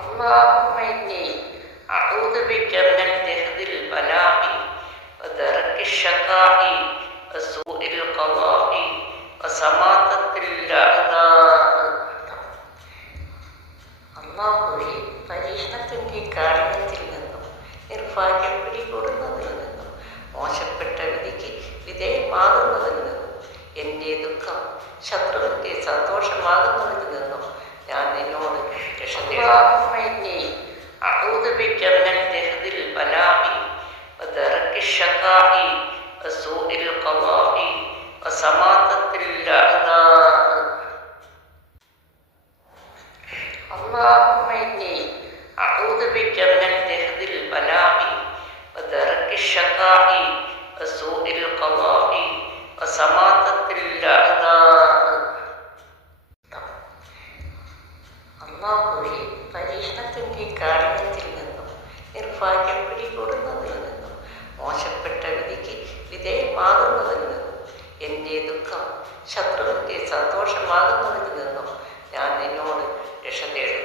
اللهم إني أعوذ بك من الجهد البلاء ودرك الشقاء وسوء القضاء وسماطة الأعداء. അല്ലാഹുവേ, പരീക്ഷണത്തിൻ്റെ കാഠിന്യത്തിൽ നിന്നും നിർഭാഗ്യം പിടികൂടുന്നതിൽ നിന്നും മോശപ്പെട്ട വിധിക്ക് വിധേയമാകുന്നതിൽ നിന്നും എൻ്റെ ദുഃഖം ശത്രുവിൻ്റെ സന്തോഷമാകുന്നതിൽ നിന്നും ഞാൻ നിന്നോട് രക്ഷ തേടുന്നു. أعوذ بك من الجهد البلاء ودرك الشقاء وسوء القضاء وسماطة الأعداء. اللهم إني أعوذ بك من الجهد البلاء ودرك الشقاء وسوء القضاء وسماطة الأعداء. അല്ലാഹുവേ, പരീക്ഷണത്തിൻ്റെ കാഠിന്യത്തിൽ നിന്നും നിർഭാഗ്യം പിടികൂടുന്നതിൽ നിന്നും മോശപ്പെട്ട വിധിക്ക് വിധേയമാകുന്നതിൽ നിന്നും എൻ്റെ ദുഃഖം ശത്രുവിൻ്റെ സന്തോഷമാകുന്നതിൽ നിന്നും ഞാൻ നിന്നോട് രക്ഷ തേടുന്നു.